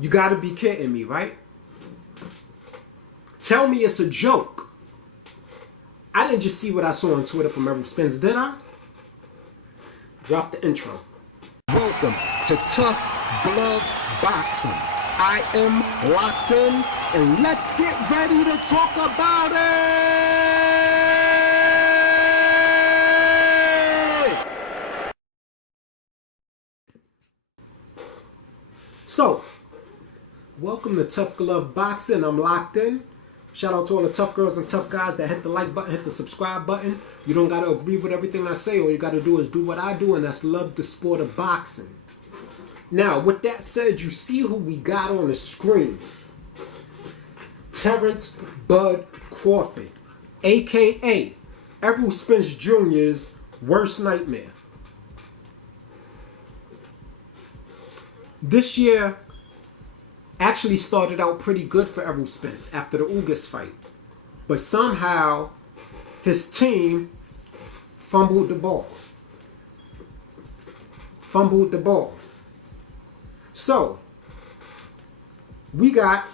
You gotta be kidding me, right? Tell me it's a joke. I didn't just see what I saw on Twitter from Errol Spence, did I? Drop the intro. Welcome to Tough Glove Boxing. I am locked in, and let's get ready to talk about it! So, welcome to Tough Glove Boxing. I'm locked in. Shout out to all the tough girls and tough guys that hit the like button, hit the subscribe button. You don't got to agree with everything I say. All you got to do is do what I do, and that's love the sport of boxing. Now, with that said, you see who we got on the screen. Terrance Bud Crawford, a.k.a. Errol Spence Jr.'s worst nightmare. This year actually started out pretty good for Errol Spence after the August fight. But somehow his team fumbled the ball. So, we got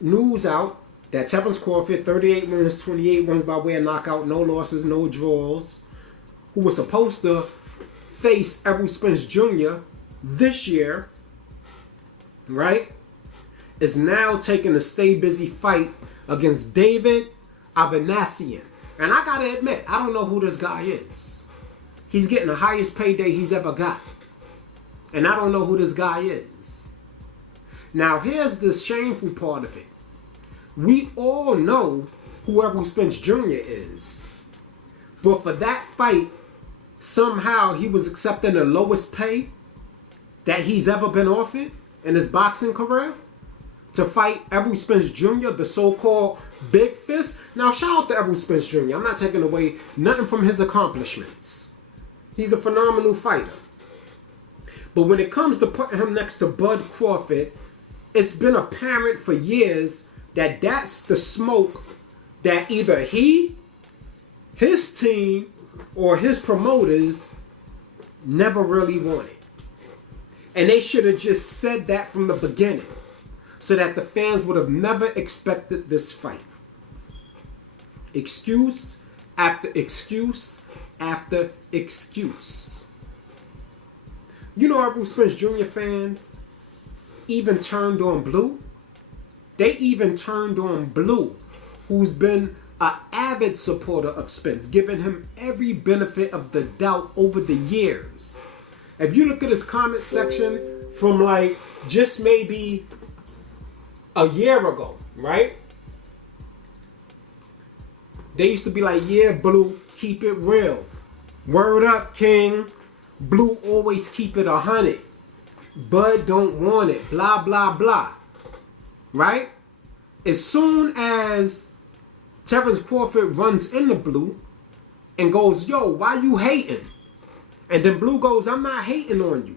news out that Terrence Crawford, 38 wins, 28 wins by way of knockout, no losses, no draws, who was supposed to face Errol Spence Jr. this year, right, is now taking a stay busy fight against David Avanasian. And I gotta admit, I don't know who this guy is. He's getting the highest payday he's ever got. And I don't know who this guy is. Now here's the shameful part of it. We all know who Errol Spence Jr. is. But for that fight, somehow he was accepting the lowest pay that he's ever been offered in his boxing career, to fight Errol Spence Jr., the so-called Big Fist. Now, shout out to Errol Spence Jr. I'm not taking away nothing from his accomplishments. He's a phenomenal fighter. But when it comes to putting him next to Bud Crawford, it's been apparent for years that that's the smoke that either he, his team, or his promoters never really wanted. And they should have just said that from the beginning, so that the fans would have never expected this fight. Excuse after excuse after excuse. You know, Errol Spence Jr. fans even turned on Blue. They even turned on Blue, who's been an avid supporter of Spence, giving him every benefit of the doubt over the years. If you look at his comment section from like just maybe a year ago, right? They used to be like, yeah, Blue, keep it real. Word up, King. Blue always keep it 100. Bud don't want it. Blah, blah, blah. Right? As soon as Terrence Crawford runs into Blue and goes, yo, why you hating? And then Blue goes, I'm not hating on you.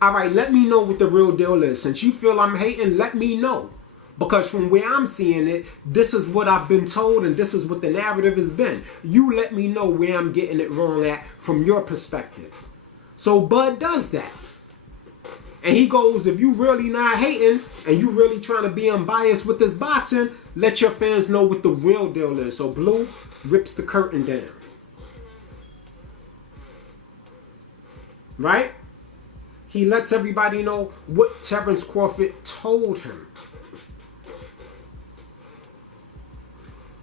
All right, let me know what the real deal is. Since you feel I'm hating, let me know. Because from where I'm seeing it, this is what I've been told and this is what the narrative has been. You let me know where I'm getting it wrong at from your perspective. So Bud does that. And he goes, if you really not hating and you really trying to be unbiased with this boxing, let your fans know what the real deal is. So Blue rips the curtain down. Right? He lets everybody know what Terrence Crawford told him.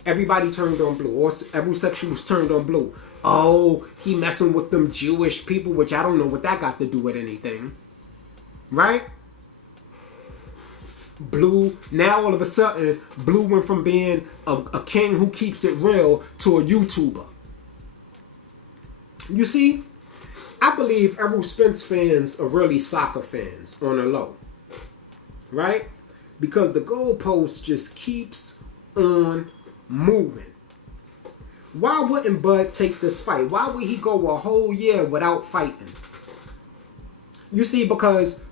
Everybody turned on Blue. Or every section was turned on Blue. Oh, he messing with them Jewish people, which I don't know what that got to do with anything. Right? Blue, now all of a sudden, Blue went from being a king who keeps it real to a YouTuber. You see? I believe Errol Spence fans are really soccer fans on the low. Right? Because the goalpost just keeps on moving. Why wouldn't Bud take this fight? Why would he go a whole year without fighting? You see, because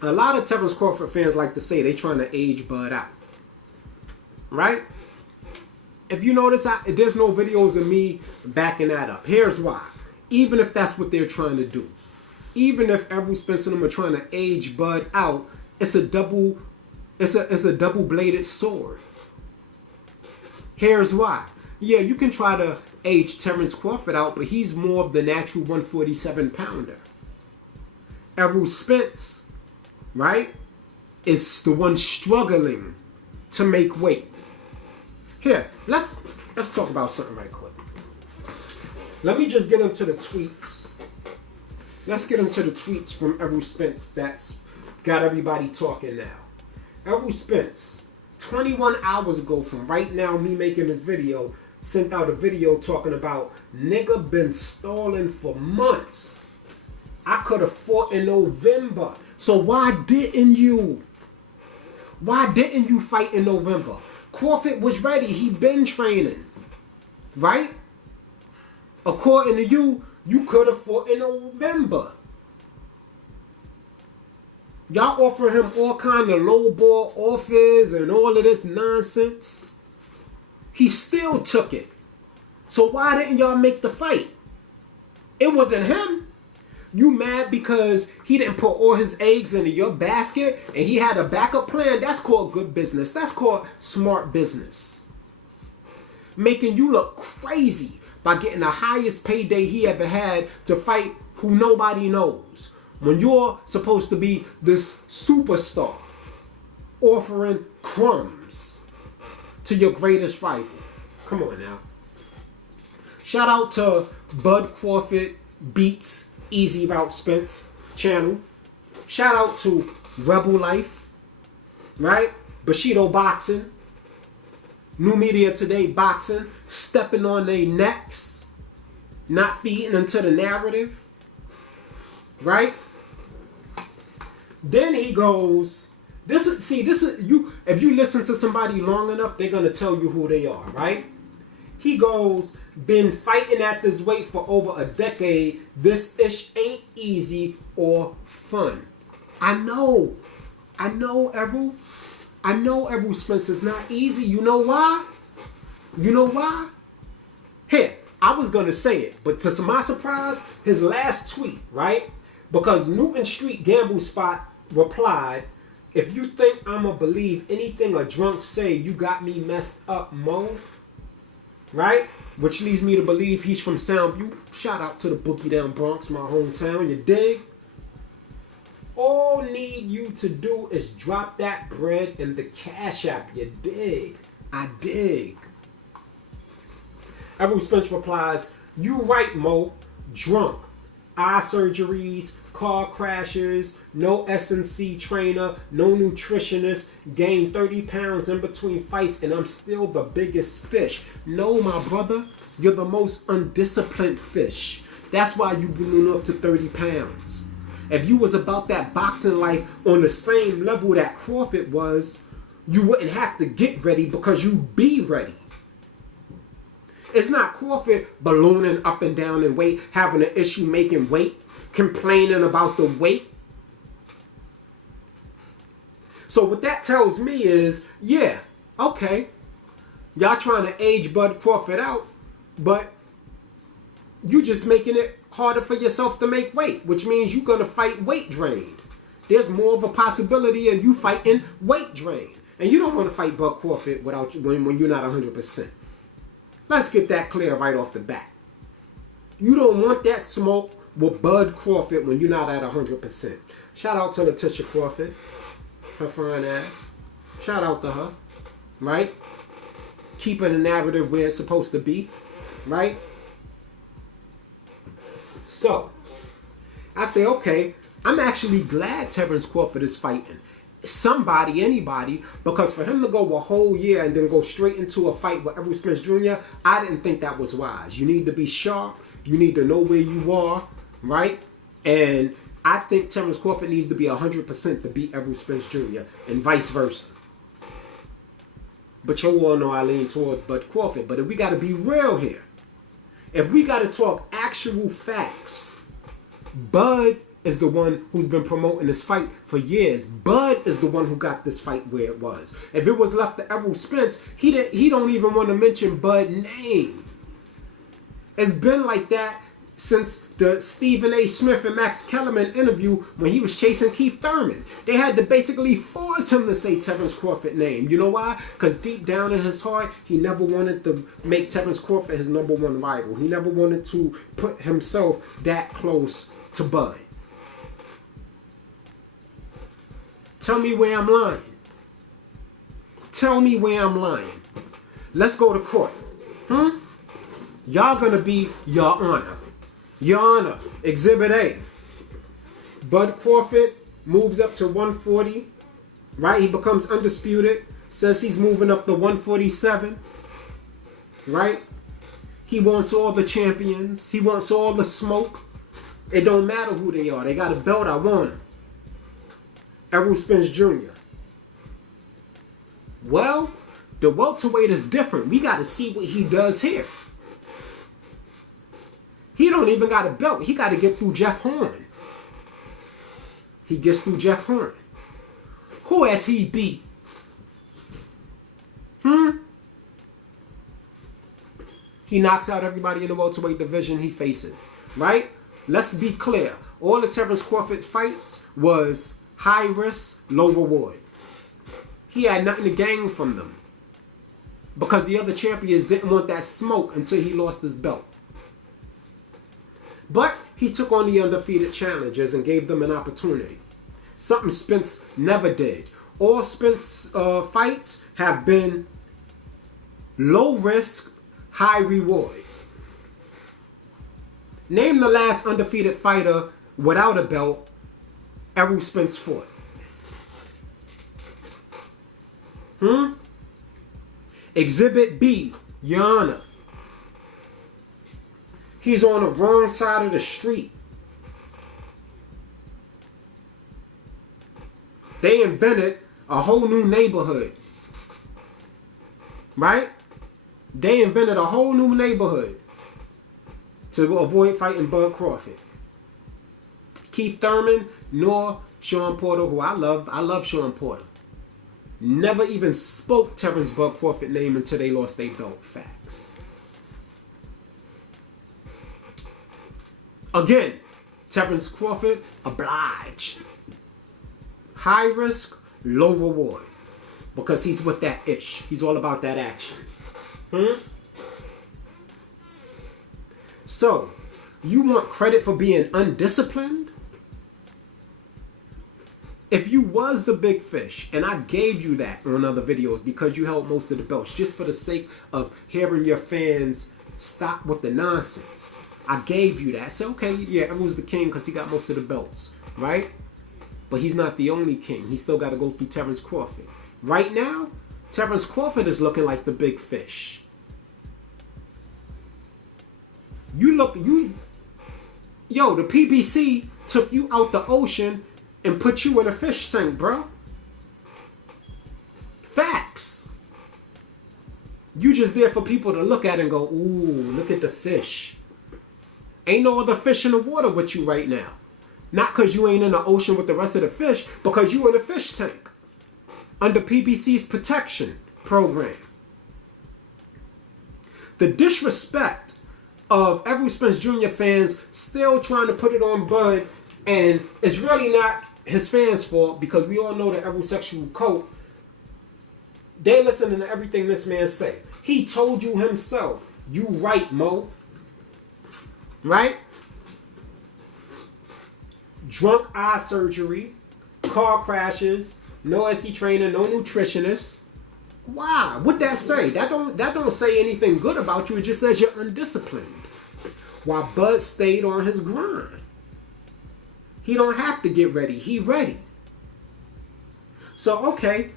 a lot of Terrence Crawford fans like to say they're trying to age Bud out. Right? If you notice, there's no videos of me backing that up. Here's why. Even if that's what they're trying to do. even if Errol Spence and them are trying to age Bud out, it's a double-bladed sword. Here's why. Yeah, you can try to age Terence Crawford out, but he's more of the natural 147-pounder. Errol Spence, right, is the one struggling to make weight. Here, let's talk about something right quick. Let me just get into the tweets. Let's get into the tweets from Errol Spence that's got everybody talking now. Errol Spence, 21 hours ago from right now, me making this video, sent out a video talking about nigga been stalling for months. I could have fought in November. So why didn't you? Why didn't you fight in November? Crawford was ready. He been training. Right? According to you, you could have fought in November. Y'all offering him all kind of lowball offers and all of this nonsense. He still took it. So why didn't y'all make the fight? It wasn't him. You mad because he didn't put all his eggs into your basket and he had a backup plan? That's called good business. That's called smart business. Making you look crazy by getting the highest payday he ever had to fight who nobody knows. When you're supposed to be this superstar offering crumbs to your greatest rival. Come on now. Shout out to Bud Crawford Beats Easy Route Spence channel. Shout out to Rebel Life, right? Bushido Boxing, New Media Today Boxing, stepping on their necks, not feeding into the narrative, right? Then he goes, this is you. If you listen to somebody long enough, they're gonna tell you who they are, right? He goes, been fighting at this weight for over a decade. This ish ain't easy or fun. I know, Errol. I know Errol Spence is not easy. You know why? You know why? Here, I was gonna say it, but to my surprise, his last tweet, right? Because Newton Street Gamble Spot replied, if you think I'ma believe anything a drunk say, you got me messed up, Mo. Right? Which leads me to believe he's from Soundview. Shout out to the Bookie Down Bronx, my hometown, you dig? All need you to do is drop that bread in the Cash App, you dig? I dig. Errol Spence replies, you right, Mo. Drunk. Eye surgeries, car crashes, no S&C trainer, no nutritionist, gained 30 pounds in between fights, and I'm still the biggest fish. No, my brother, you're the most undisciplined fish. That's why you balloon up to 30 pounds. If you was about that boxing life on the same level that Crawford was, you wouldn't have to get ready because you be ready. It's not Crawford ballooning up and down in weight, having an issue making weight, complaining about the weight. So what that tells me is, yeah, okay, y'all trying to age Bud Crawford out, but you just making it harder for yourself to make weight, which means you're going to fight weight drained. There's more of a possibility of you fighting weight drain. And you don't want to fight Bud Crawford when you're not 100%. Let's get that clear right off the bat. You don't want that smoke with Bud Crawford when you're not at 100%. Shout out to Letitia Crawford, her fine ass. Shout out to her, right? Keeping the narrative where it's supposed to be, right? So, I say, okay, I'm actually glad Terrance Crawford is fighting somebody, anybody, because for him to go a whole year and then go straight into a fight with Errol Spence Jr., I didn't think that was wise. You need to be sharp. You need to know where you are, right? And I think Terrance Crawford needs to be 100% to beat Errol Spence Jr. and vice versa. But you all know I lean towards Bud Crawford. But if we got to be real here, if we got to talk actual facts, Bud is the one who's been promoting this fight for years. Bud is the one who got this fight where it was. If it was left to Errol Spence, he don't even want to mention Bud's name. It's been like that since the Stephen A. Smith and Max Kellerman interview when he was chasing Keith Thurman. They had to basically force him to say Terrence Crawford's name. You know why? Because deep down in his heart, he never wanted to make Terrence Crawford his #1 rival. He never wanted to put himself that close to Bud. Tell me where I'm lying. Tell me where I'm lying. Let's go to court. Y'all gonna be Your Honor. Your Honor, Exhibit A. Bud Crawford moves up to 140, right? He becomes undisputed. Says he's moving up to 147, right? He wants all the champions. He wants all the smoke. It don't matter who they are. They got a belt. I want them. Errol Spence Jr. Well, the welterweight is different. We got to see what he does here. He don't even got a belt. He got to get through Jeff Horn. He gets through Jeff Horn. Who has he beat? He knocks out everybody in the welterweight division he faces, right? Let's be clear. All the Terrence Crawford fights was high risk, low reward. He had nothing to gain from them because the other champions didn't want that smoke until he lost his belt. But he took on the undefeated challengers and gave them an opportunity. Something Spence never did. All Spence fights have been low risk, high reward. Name the last undefeated fighter without a belt Errol Spence fought. Exhibit B, Your Honor. He's on the wrong side of the street. They invented a whole new neighborhood. Right? They invented a whole new neighborhood to avoid fighting Bud Crawford. Keith Thurman nor Sean Porter, who I love Sean Porter, never even spoke Terrence Bud Crawford name until they lost their belt. Facts. Again, Terrence Crawford obliged. High risk, low reward. Because he's with that ish. He's all about that action. So, you want credit for being undisciplined? If you was the big fish, and I gave you that on other videos because you held most of the belts, just for the sake of hearing your fans stop with the nonsense. I gave you that. I said, okay, yeah, Errol's the king because he got most of the belts, right? But he's not the only king. He still got to go through Terrence Crawford. Right now, Terrence Crawford is looking like the big fish. Yo, the PBC took you out the ocean and put you in a fish tank, bro. Facts. You just there for people to look at and go, ooh, look at the fish. Ain't no other fish in the water with you right now. Not because you ain't in the ocean with the rest of the fish, because you in a fish tank. Under PBC's protection program. The disrespect of Errol Spence Jr. fans still trying to put it on Bud, and it's really not his fans' fault because we all know the Errol sexual cult. They listening to everything this man say. He told you himself, you right, Mo. Right? Drunk eye surgery, car crashes, no SC trainer, no nutritionist. Why? What'd that say? That don't say anything good about you. It just says you're undisciplined. While Bud stayed on his grind. He don't have to get ready. He ready. So, okay.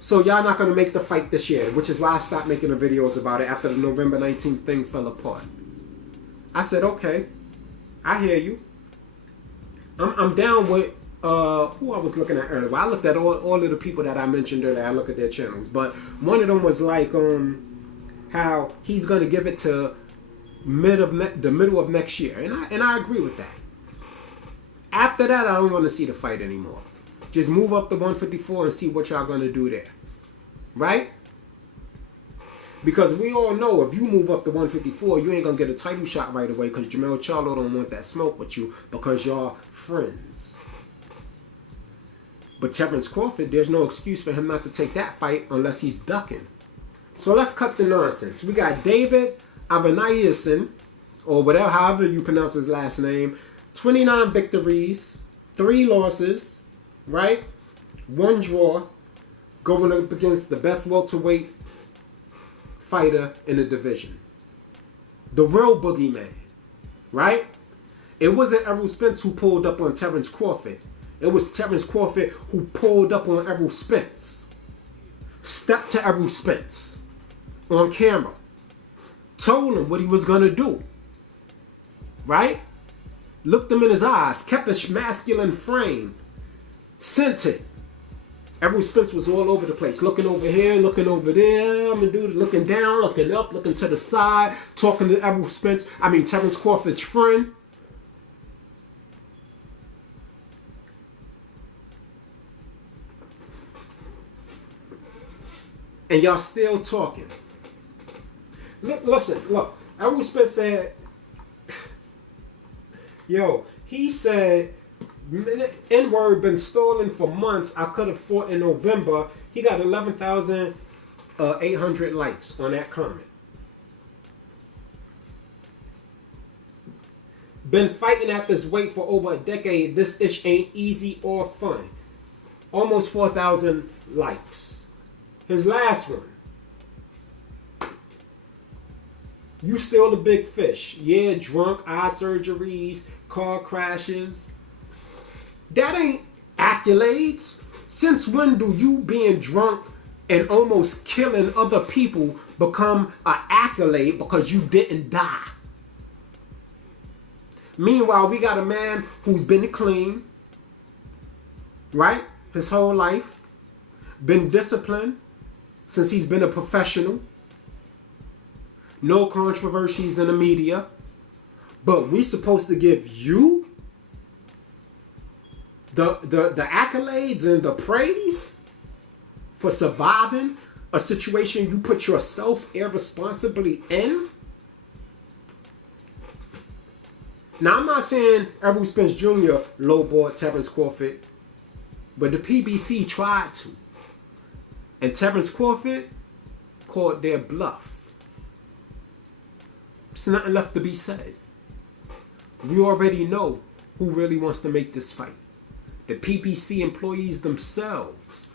So y'all not going to make the fight this year, which is why I stopped making the videos about it after the November 19th thing fell apart. I said, okay, I hear you. I'm down with who I was looking at earlier. Well, I looked at all of the people that I mentioned earlier. I look at their channels. But one of them was like how he's going to give it to the middle of next year. And I agree with that. After that, I don't want to see the fight anymore. Just move up to 154 and see what y'all going to do there. Right? Because we all know if you move up to 154, you ain't going to get a title shot right away because Jermell Charlo don't want that smoke with you because y'all friends. But Terrence Crawford, there's no excuse for him not to take that fight unless he's ducking. So let's cut the nonsense. We got David Avanayasin, or whatever, however you pronounce his last name. 29 victories, 3 losses, right? 1 draw, going up against the best welterweight fighter in the division. The real boogeyman, right? It wasn't Errol Spence who pulled up on Terrence Crawford. It was Terrence Crawford who pulled up on Errol Spence. Stepped to Errol Spence on camera. Told him what he was going to do. Right? Looked him in his eyes. Kept a masculine frame. Sent it. Errol Spence was all over the place. Looking over here, looking over there. I'm going to do it. Looking down, looking up, looking to the side. Talking to Terrence Crawford's friend. And y'all still talking. Listen, look. Errol Spence said, he said, N-word been stolen for months. I could have fought in November. He got 11,800 likes on that comment. Been fighting at this weight for over a decade. This ish ain't easy or fun. Almost 4,000 likes. His last one. You still the big fish. Yeah, drunk, eye surgeries, car crashes. That ain't accolades. Since when do you being drunk and almost killing other people become an accolade because you didn't die? Meanwhile, we got a man who's been clean, right? His whole life. Been disciplined since he's been a professional. No controversies in the media. But we supposed to give you the accolades and the praise for surviving a situation you put yourself irresponsibly in? Now, I'm not saying Errol Spence Jr. lowballed Terrance Crawford, but the PBC tried to. And Terrence Crawford called their bluff. There's nothing left to be said. We already know who really wants to make this fight. The PBC employees themselves,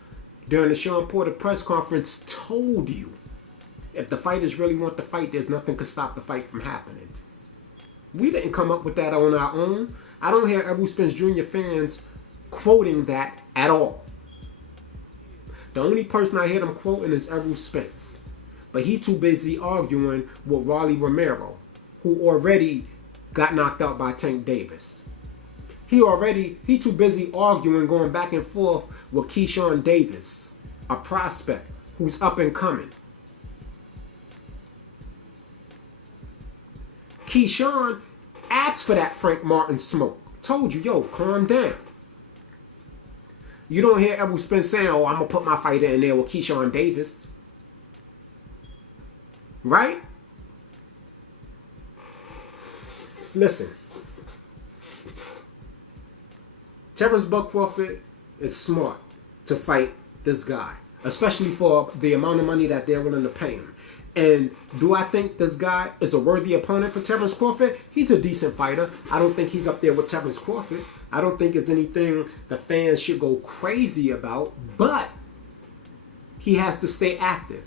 during the Sean Porter press conference, told you if the fighters really want to fight, there's nothing to stop the fight from happening. We didn't come up with that on our own. I don't hear Errol Spence Jr. fans quoting that at all. The only person I hear them quoting is Errol Spence. But he too busy arguing with Rolly Romero, who already got knocked out by Tank Davis. He too busy arguing, going back and forth with Keyshawn Davis, a prospect who's up and coming. Keyshawn asked for that Frank Martin smoke. Told you, calm down. You don't hear Errol Spence saying, I'm going to put my fighter in there with Keyshawn Davis. Right? Listen. Terrence Buck Crawford is smart to fight this guy, especially for the amount of money that they're willing to pay him. And do I think this guy is a worthy opponent for Terrence Crawford? He's a decent fighter. I don't think he's up there with Terrence Crawford. I don't think it's anything the fans should go crazy about, but he has to stay active.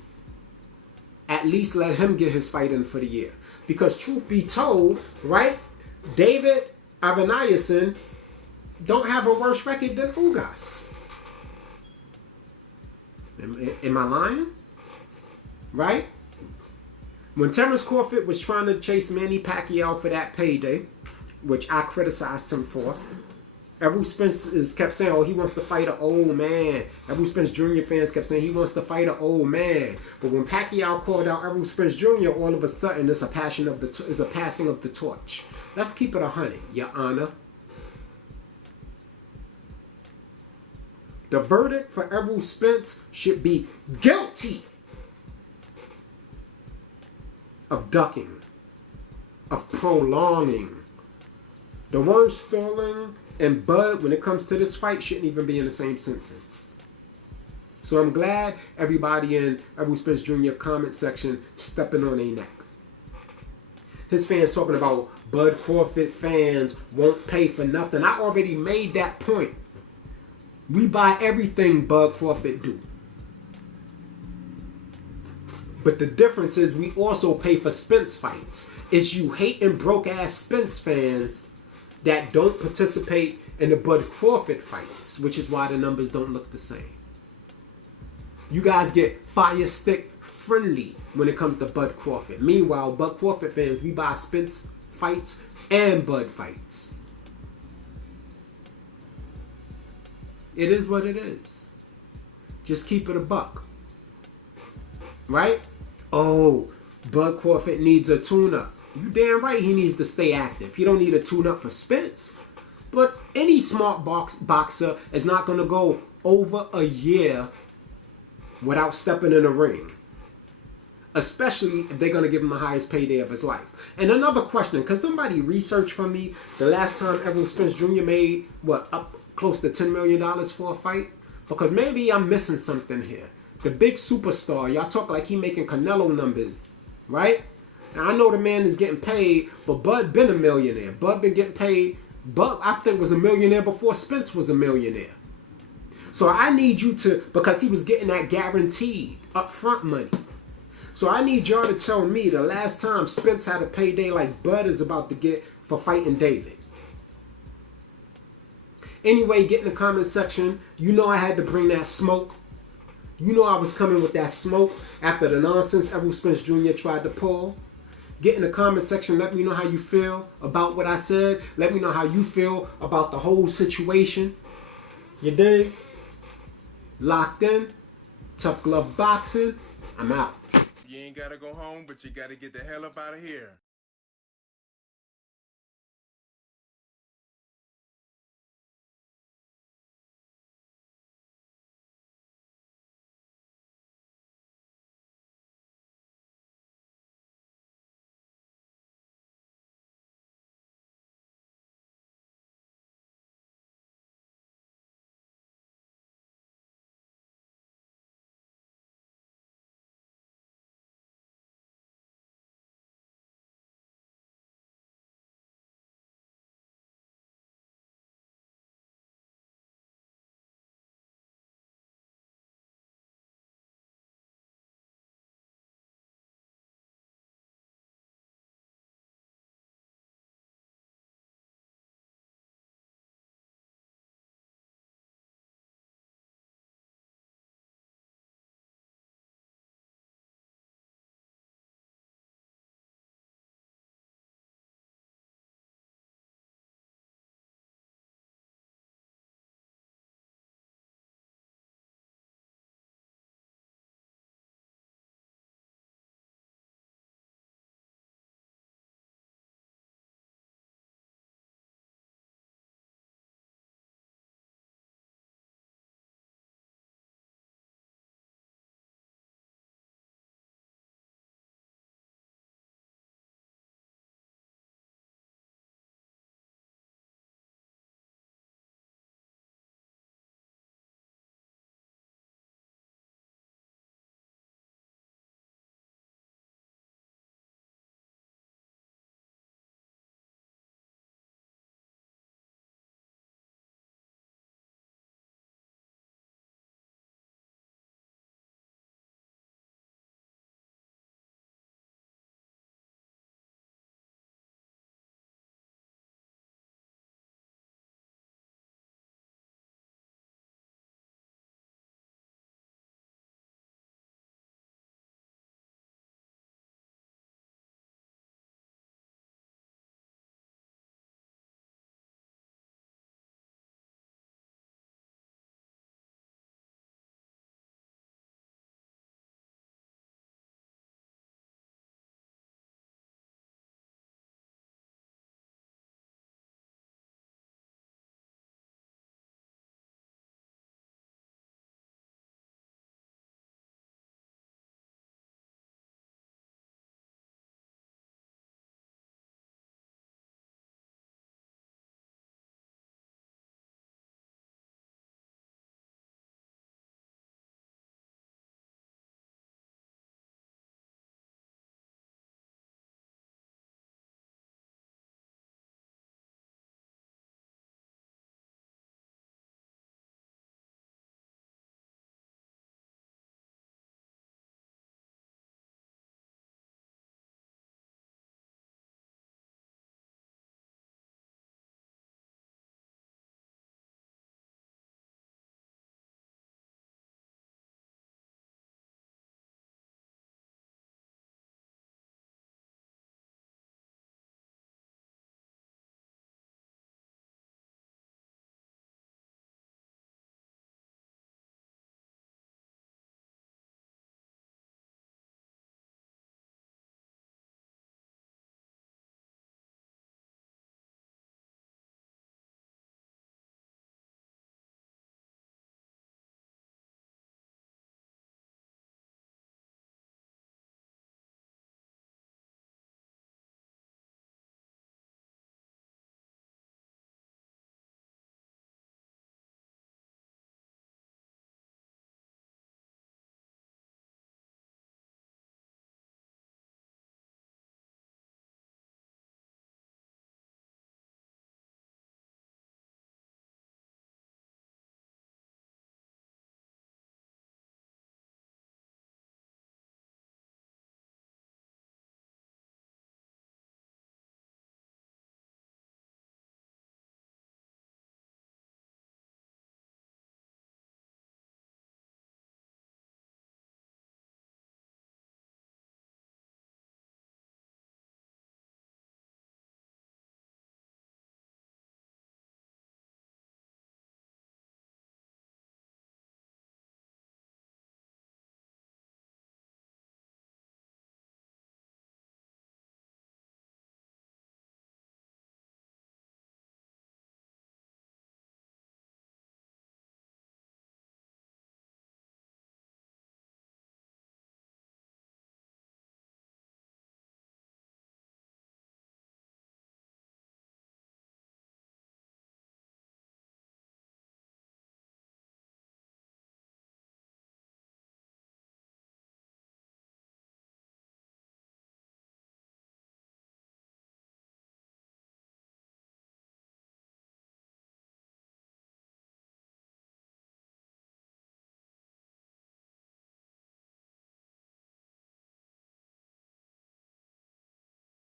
At least let him get his fight in for the year. Because truth be told, right, David Avanayasin don't have a worse record than Ugas. Am I lying? Right? When Terrence Crawford was trying to chase Manny Pacquiao for that payday, which I criticized him for, Errol Spence kept saying, he wants to fight an old man. Errol Spence Jr. fans kept saying he wants to fight an old man. But when Pacquiao called out Errol Spence Jr., all of a sudden it's a passing of the torch. Let's keep it 100, Your Honor. The verdict for Errol Spence should be guilty. of ducking, of prolonging. The words Sterling and Bud, when it comes to this fight, shouldn't even be in the same sentence. So I'm glad everybody in Errol Spence Jr. comment section stepping on their neck. His fans talking about Bud Crawford fans won't pay for nothing. I already made that point. We buy everything Bud Crawford do. But the difference is we also pay for Spence fights. It's you hating broke ass Spence fans that don't participate in the Bud Crawford fights, which is why the numbers don't look the same. You guys get fire stick friendly when it comes to Bud Crawford. Meanwhile, Bud Crawford fans, we buy Spence fights and Bud fights. It is what it is. Just keep it a buck. Right? Oh, Bud Crawford needs a tune-up. You damn right he needs to stay active. He don't need a tune-up for Spence. But any smart boxer is not going to go over a year without stepping in a ring. Especially if they're going to give him the highest payday of his life. And another question, because somebody researched for me the last time Errol Spence Jr. made, up close to $10 million for a fight? Because maybe I'm missing something here. The big superstar, y'all talk like he making Canelo numbers, right? Now I know the man is getting paid, but Bud been a millionaire. Bud been getting paid. Bud, I think, was a millionaire before Spence was a millionaire. So I need you to, because he was getting that guaranteed upfront money. So I need y'all to tell me the last time Spence had a payday like Bud is about to get for fighting David. Anyway, get in the comment section. You know I had to bring that smoke. You know I was coming with that smoke after the nonsense Errol Spence Jr. tried to pull. Get in the comment section. Let me know how you feel about what I said. Let me know how you feel about the whole situation. You dig? Locked in. Tough glove boxing. I'm out. You ain't gotta go home, but you gotta get the hell up out of here.